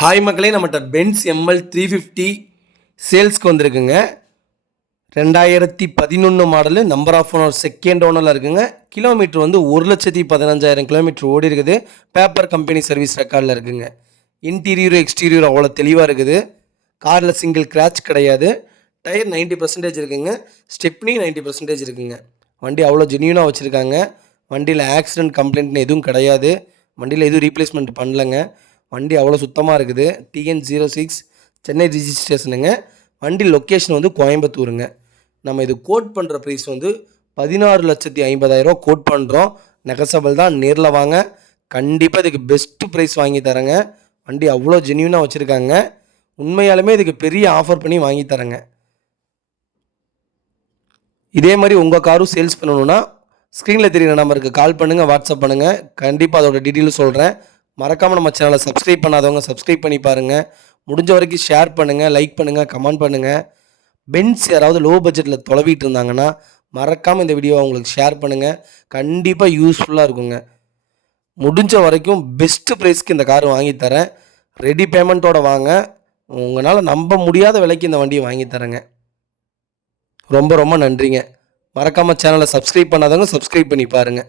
Hi மக்களே, நம்மகிட்ட Benz ML 350 சேல்ஸ்க்கு வந்திருக்குங்க. 2011 model, number of owner second ஓனரில் இருக்குங்க. கிலோமீட்டர் வந்து 1,15,000 கிலோமீட்டர் ஓடி இருக்குது. பேப்பர் கம்பெனி சர்வீஸ் ரெக்கார்டில் இருக்குங்க. இன்டீரியர் எக்ஸ்டீரியர் அவ்வளோ தெளிவாக இருக்குது. காரில் சிங்கிள் கிராச் கிடையாது. டயர் 90% இருக்குங்க. ஸ்டெப்னி 90% இருக்குங்க. வண்டி அவ்வளோ ஜென்யூனாக வச்சுருக்காங்க. வண்டியில் ஆக்சிடென்ட் கம்ப்ளைண்ட்னு எதுவும் கிடையாது. வண்டியில் எதுவும் ரீப்ளேஸ்மெண்ட் பண்ணலங்க. வண்டி அவ்வளோ சுத்தமாக இருக்குது. TN06 சென்னை ரிஜிஸ்ட்ரேஷனுங்க. வண்டி லொக்கேஷன் வந்து கோயம்புத்தூருங்க. நம்ம இது கோட் பண்ணுற ப்ரைஸ் வந்து 16,50,000 கோட் பண்ணுறோம். நெகசபிள் தான். நேரில் வாங்க, கண்டிப்பாக இதுக்கு பெஸ்ட்டு ப்ரைஸ் வாங்கி தரேங்க. வண்டி அவ்வளோ ஜென்யூனாக வச்சுருக்காங்க. உண்மையாலுமே இதுக்கு பெரிய ஆஃபர் பண்ணி வாங்கி தரேங்க. இதே மாதிரி உங்கள் காரும் சேல்ஸ் பண்ணணுன்னா ஸ்க்ரீனில் தெரியுற நம்பருக்கு கால் பண்ணுங்கள், வாட்ஸ்அப் பண்ணுங்கள். கண்டிப்பாக அதோட டீட்டெயிலும் சொல்கிறேன். மறக்காமல் நம்ம சேனலை சப்ஸ்கிரைப் பண்ணாதவங்க சப்ஸ்கிரைப் பண்ணி பாருங்கள். முடிஞ்ச வரைக்கும் ஷேர் பண்ணுங்கள், லைக் பண்ணுங்கள், கமெண்ட் பண்ணுங்கள். பென்ஸ் யாராவது லோ பட்ஜெட்டில் தொலைவிட்டு இருந்தாங்கன்னா மறக்காமல் இந்த வீடியோவை அவங்களுக்கு ஷேர் பண்ணுங்கள். கண்டிப்பாக யூஸ்ஃபுல்லாக இருக்குங்க. முடிஞ்ச வரைக்கும் பெஸ்ட்டு ப்ரைஸ்க்கு இந்த கார் வாங்கி தரேன். ரெடி பேமெண்ட்டோடு வாங்க. உங்களால் நம்ப முடியாத விலைக்கு இந்த வண்டியை வாங்கி தரேங்க. ரொம்ப ரொம்ப நன்றிங்க. மறக்காமல் சேனலை சப்ஸ்கிரைப் பண்ணாதவங்க சப்ஸ்கிரைப் பண்ணி பாருங்கள்.